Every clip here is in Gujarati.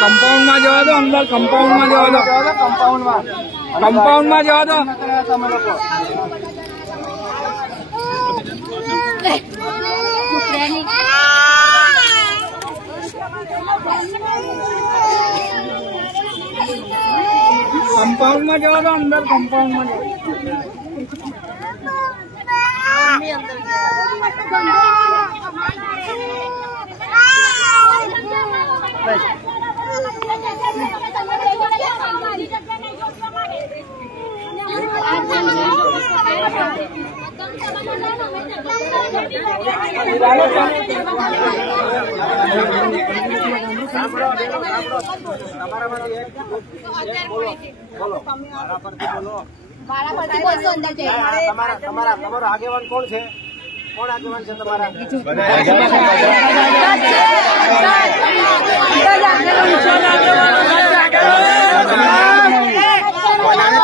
कंपाउंड में जवा दो, अंदर कंपाउंड में जवा दो, कंपाउंड में जवा दो। कंपाउंड में जवा दो, अंदर कंपाउंड में આગેવાન કોણ છે? કોણ આગેવાન છે તમારા?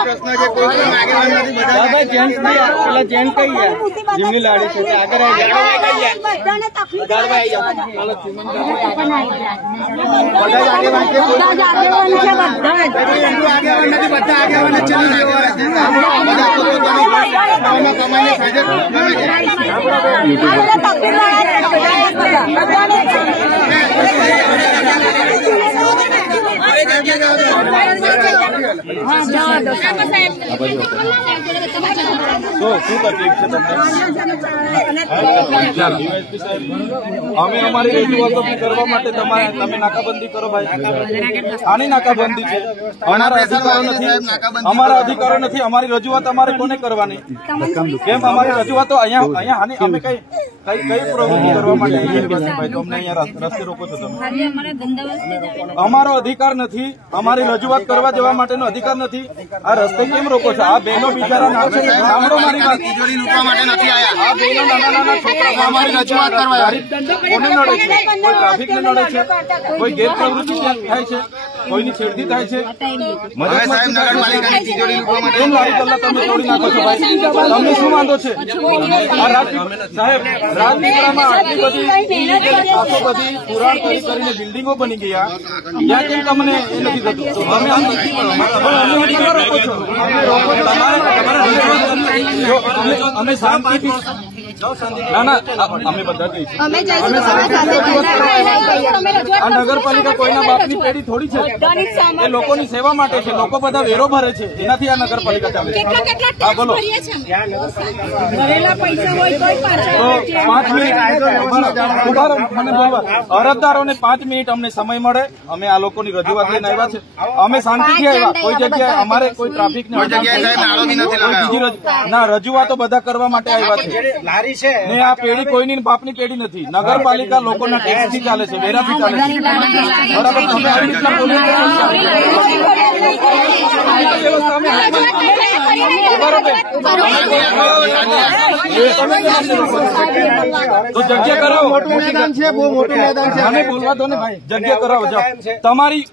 પ્રશ્ન છે કોઈ આગેવાન નથી, બધા જેન્ટ્સ પેલા જેન્ટ્સ કઈ ગયા જેમની લાડી છે આગળ આવી શું તકલીફ છે તમને? અમે અમારી રજૂઆતો કરવા માટે તમે નાકાબંધી કરો ભાઈ. આની નાકાબંધી છે. અમારા અધિકારો નથી, અમારા અધિકારો નથી. અમારી રજૂઆત અમારે કોને કરવાની? કેમ અમારી રજૂઆતો અહીંયા અમે કઈ પ્રવૃત્તિ કરવા માટે ભાઈ તો અમને અહીંયા રસ્તે રોકો છો તમે? અમારો અધિકાર નથી. અમારી રજૂઆત કરવા જવા માટેનો અધિકાર નથી. આ રસ્તે કેમ રોકો છો? આ બહેનો બિચારા નાખે છે. સાંભળો મારી વાત. તિજોરી લૂંટવા માટે નથી આવ્યા. આ બહેનો નાના છોકરા અમારી રજૂઆત કરવા કોને નડે છે? કોઈ ટ્રાફિકને નડે છે? કોઈ ગેરપ્રવૃત્તિ થાય છે? કોઈની છેડતી થાય છે? કેમ લારી કલાક તમે તોડી નાખો છો ભાઈ? તમને શું વાંધો છે? સાહેબ રાજપીપળામાં આટલી બધી પુરાણ કરીને બિલ્ડિંગો બની ગયા, ત્યાં કેમ તમને એ નથી થતું? તમે અધિકાર રોકો છો. અમે શાંતિથી ના અમે બધા જઈશું. આ નગરપાલિકા કોઈના બાપની પેઢી થોડી છે. એ લોકોની સેવા માટે છે. લોકો બધા વેરો ભરે છે, એનાથી આ નગરપાલિકા ચાલે છે. હા બોલો. 5 મિનિટ મને બોલવા અરજદારોને 5 મિનિટ અમને સમય મળે. અમે આ લોકોની રજૂઆત લઈને આવ્યા છે. અમે શાંતિથી આવ્યા. કોઈ જગ્યાએ અમારે કોઈ ટ્રાફિક ના રજૂઆતો બધા કરવા માટે આવ્યા છે. ને આ પેઢી કોઈની બાપની પેઢી નથી. નગરપાલિકા લોકોના ટેક્સથી ચાલે છે, વેરાથી ચાલે છે. બરાબર. તમે આવી રીતના બોલી તો જગ્યા કરાવો. મોટું મેદાન છે, બહુ મોટું મેદાન છે. અમે બોલવા દો ને ભાઈ. જગ્યા કરાવો. જાઓ.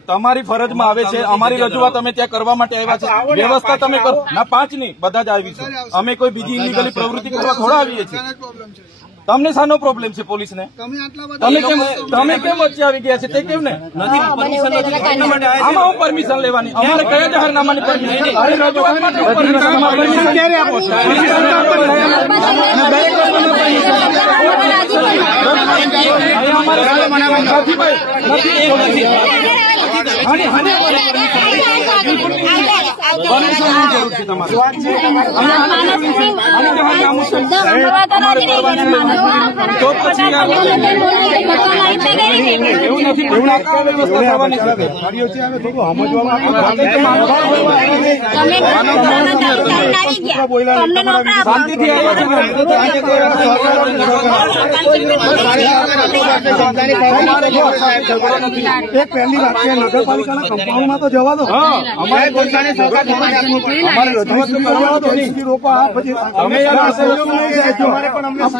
તમારી ફરજમાં આવે છે. અમારી રજૂઆત અમે ત્યાં કરવા માટે આવ્યા છે. વ્યવસ્થા તમે કરો. ના 5 નહીં, બધા જ આવીશું. અમે કોઈ બીજી ઇલીગલી પ્રવૃત્તિ કરવા થોડા આવીએ છીએ. તમને શાનો પ્રોબ્લેમ છે પોલીસને? તમે કેમ વચ્ચે આવી ગયા છે તે કેમ ને? આમાં હું પરમિશન લેવાની? અમારે કયા જાહેરનામાની પરમિશન? રજૂઆત માટે પરમિશન ક્યારે આપો છો? શાંતિથી આવ્યા છે એક પહેલી વાત છે, નગરપાલિકાના કમ્પાઉન્ડમાં તો જવા દો. અમારે પૈસાની સરકાર અમારે રજૂઆત કરવા દો.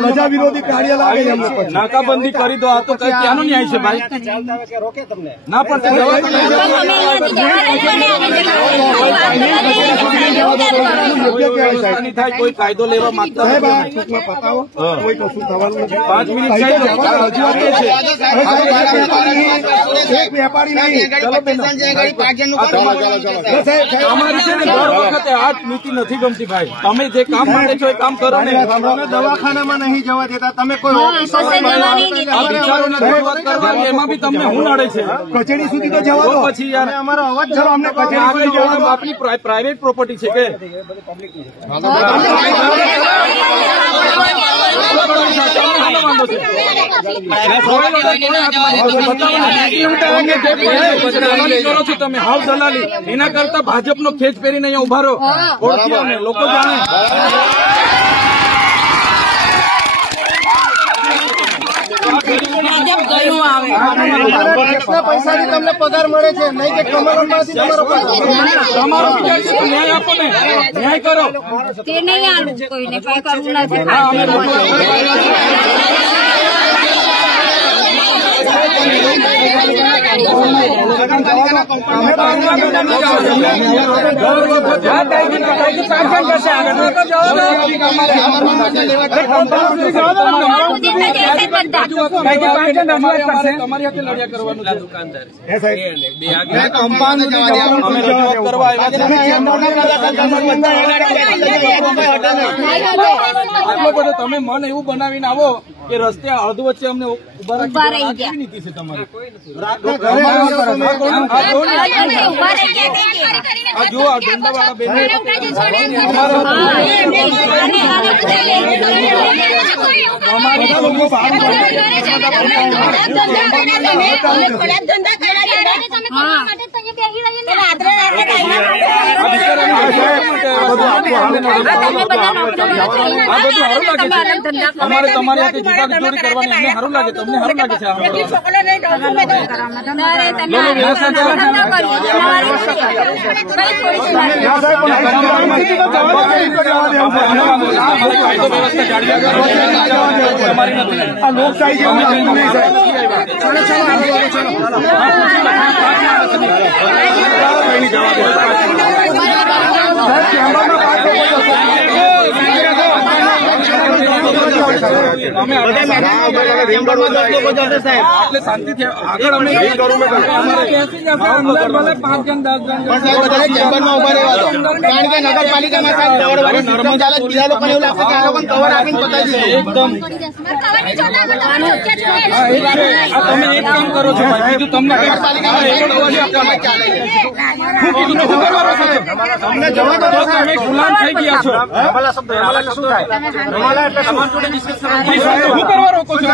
પ્રજા વિરોધી કાર્ય લાગે છે. નાકાબંધી કરી દો. આ તો કઈ ક્યાંનો ન્યાય છે ભાઈ? ના પણ થાય કોઈ કાયદો લેવા માંગતા પતાવો, કોઈ કશું થવાનું નથી. 5 મિનિટ એક વેપારી નહીં. અમારી છે ને દર વખતે આ નીતિ નથી ગમતી ભાઈ. તમે જે કામ માટે છો એ કામ કરો ને. દવાખાનામાં નહીં જવા દેતા. તમે કોઈ આ વિચારોને રજૂઆત કરવાની એમાં બી તમને હું નડે છે? કચેરી સુધી તો જવા દો. પછી યાર અમારો અવાજ ચલો, અમને કચેરી આગળ સુધી જવા દો. આપની પ્રાઇવેટ પ્રોપર્ટી છે કે કરો છો તમે હાવ દલાલી? એના કરતા ભાજપનો ખેસ પહેરીને અહીંયા ઉભા રહો. ઓળખી અમને, લોકો જાણે. પૈસાની તમને પગાર મળે છે, નહીં કે કમલમાંથી તમારો પગાર. તમારો વિચાર છે તો ન્યાય આપો ને, ન્યાય કરો. તે નહીં આવું, કોઈને કઈ કરવું નથી. તમારી હાથે લડ્યા કરવાનું છે. દુકાનદાર આટલો બધો તમે મન એવું બનાવીને આવો કે રસ્તે અડધો વચ્ચે અમને ઉભા રાખી કેવી નીતિ છે તમારી? આ જો આ ડંડાવાળા બેન અમારે તમારી હાથે જુગાડી કરવાની અમને સારું લાગે, તમને સારું લાગે છે? આ લોકશાહી એટલે શાંતિથી આગળ અમે કારણ કે નગરપાલિકામાં બીજા લોકોને એવું લાગશે કે આ લોકોને કવર આપીને બતાવી દે. એકદમ તમે એક કામ કરો છો ભાઈ, બીજું તમને તમને જવા દો. તમે ગુલામ થઈ ગયા છો. શું કરવા રોકો છો?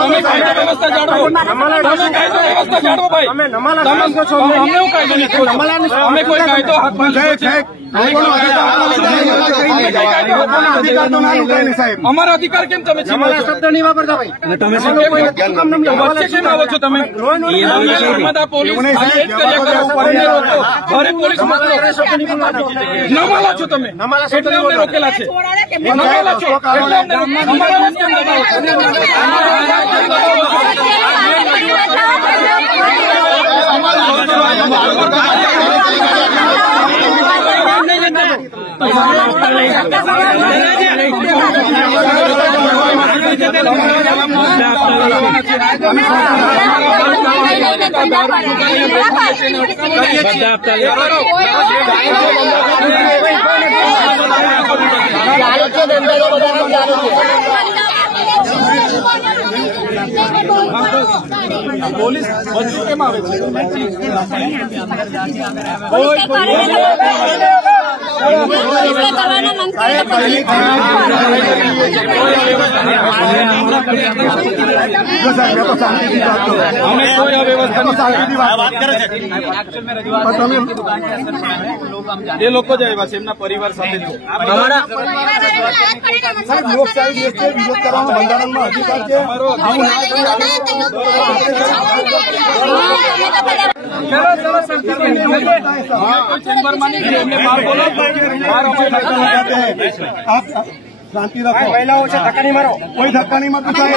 તમે કાયદો વ્યવસ્થા જાળવો. ભાઈ અમે એવું કાયદો નથી. અમે કોઈ કાયદો હાથમાં અમારા અધિકાર કેમ તમે શબ્દ નહીં વાપરતા ભાઈ. વચ્ચે કેમ આવો છો તમે? નર્મદા પોલીસ ઘરે પોલીસ નમાલા છો તમે, એટલે અમને રોકેલા છે. નમાલા છો એટલે અમને અમારા કેમ પોલીસ બધું કેમ આવે છે? અમે કોઈ અવ્યવસ્થાની વાત કરે છે. એ લોકો જ આવ્યા છે એમના પરિવાર સાથે. લોકશાહી દેશ છે, વિરોધ કરવાનો બંધારણમાં અધિકાર છે. ચેમ્બરમાં નહીં એમને બહાર બોલો. શાંતિ રાખો. મહિલાઓ છે, ધક્કા નહીં મારો. કોઈ ધક્કા નહીં મારતું સાહેબ.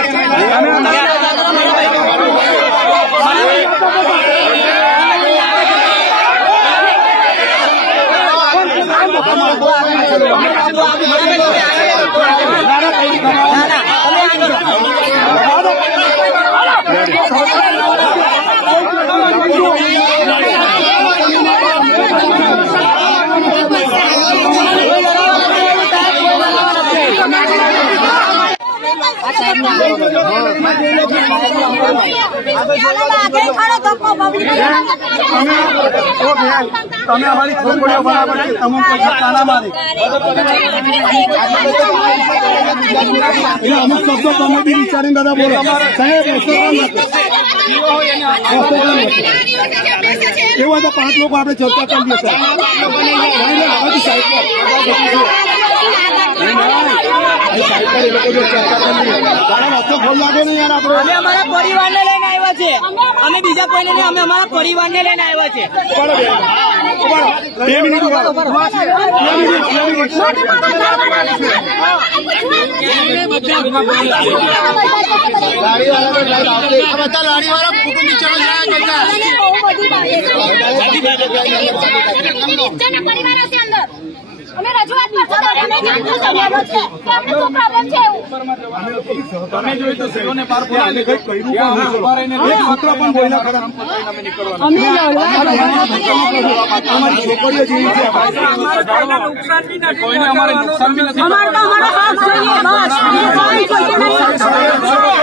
તમે અમારી છોકરીઓ બરાબર છે, તમે કોઈ ધક્કા ના મારી. અમુક શબ્દો તમે બી વિચારીને દાદા બોલો સાહેબ. એવું તો 5 લોકો આપણે ચર્ચા કરીએ સર. અમે અમારા પરિવારને લઈને આવ્યા છે. અમે બીજા કોઈને નહીં, અમે અમારા પરિવારને લઈને આવ્યા છે. 2 મિનિટ અમે રજૂઆત તમે જોયું તો સેલોને પાર બોલાવે પણ બોલ્યા ખરા. કોઈને અમારે નુકસાન બી નથી.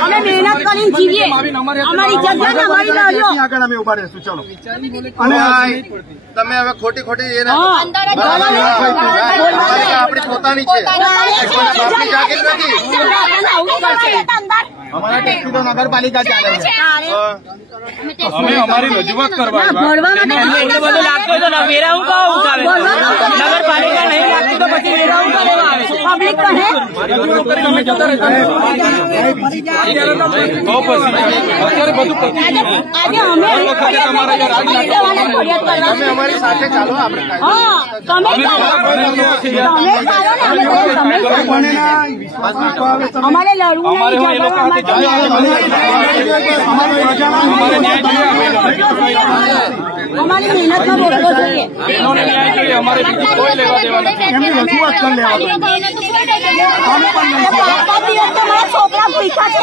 અમે મહેનત કરીને જીવીએ. અમારી જગ્યા અમારી લાવ્યો. આગળ અમે ઉભા રહીશું. ચલો. અને તમે હવે ખોટી આપણી પોતાની છે. અમારા ટેક્સી તો નગરપાલિકા ચાલે છે. અમે અમારી રજૂઆત કરવા એટલું બધું લાગતું હોય તો વેરા હું કહું ઉઠાવે. નગરપાલિકા નહીં લાગતું તો પછી વેરા હું કરવા આવે. પબ્લિક કહે રજૂઆત કરીને અમે જતા રહેતા. તો પછી અત્યારે બધું પતી ગયું. આજે અમે તમે અમારી સાથે ચાલો. આપણે અમારે લડવું અમારે હું એ લોકો સાથે અમારી મહેનતનો રોટલો જોઈએ. બહેનોને ન્યાય જોઈએ. અમારે બીજું કોઈ લેવા દેવા નથી. એમની રજૂઆત કરી લેવા. છોકરા પૈસા છે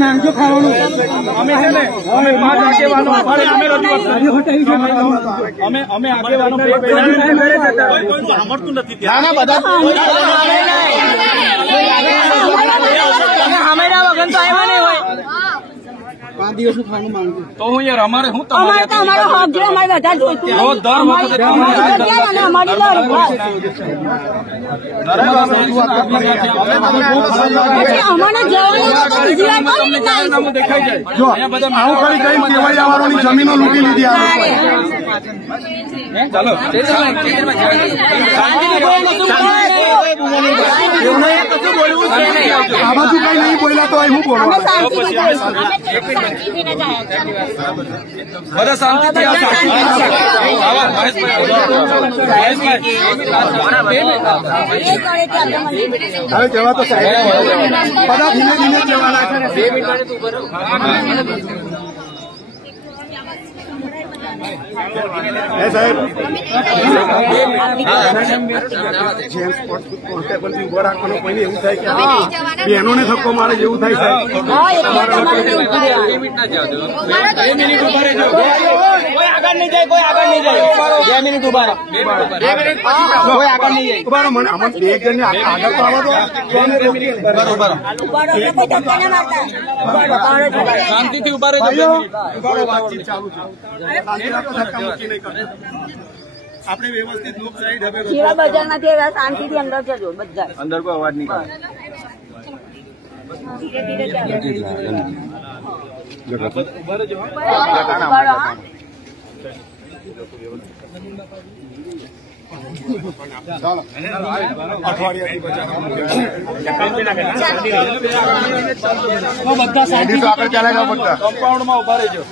માંગજો ખાવાનું. અમે છે ને અમે 5 આગેવાનો અમે રજૂઆત અમે આગેવાનો સાંભળતું નથી. અમે હમેરા વગર તો આવ્યા નહીં હોય. 5 દિવસનું ખાવાનું માંગજો. તો હું યાર અમારે હું અમારે તો અમારો હક છે. અમારે વધારે જોઈતું રોજ દર વખતે અમારી અમને જવાનું દેખાઈ જાય. જો આવું કરી કઈ કેવાય આવવાની જમીનો લૂંટી લીધી આ લોકોએ. ચાલો આ બાજુ કઈ નહીં બોલ્યા તો હું બોલવા. બધા શાંતિથી હવે જવા તો સાહેબ બધા ધીમે ધીમે જવાના છે. સાહેબ જેમ્સ કોન્સ્ટેબલ થી ઉભો રાખવાનો કોઈને એવું થાય કે બહેનોને ધક્કો મારે જેવું થાય સાહેબ. કોઈ આગળ નહીં જાય, કોઈ આગળ નહીં જાય. 2 મિનિટ ઉભા રહો. 2 મિનિટ કોઈ આગળ નહીં જાય. ઉભા રહો, મને આમાં બે જણને આગળ તો આવો તો અમે રોકીએ. શાંતિથી ઉભા રહેજો. ભાઈઓ, ઉભા રહો, વાતચીત ચાલુ છે. શાંતિ રાખો, ધક્કામુક્કી નહીં કરતા. આપણે વ્યવસ્થિત લોકશાહી ઢબે કેવા બજારમાંથી એવા શાંતિથી અંદર જજો બધા. અંદર કોઈ અવાજ નહીં કરે. ધીરે ધીરે ચાલો. ઉભા રહેજો. ચાલો અઠવાડિયાથી તો આગળ ચાલે જાઓ બધા. કમ્પાઉન્ડમાં ઉભા રહેજો.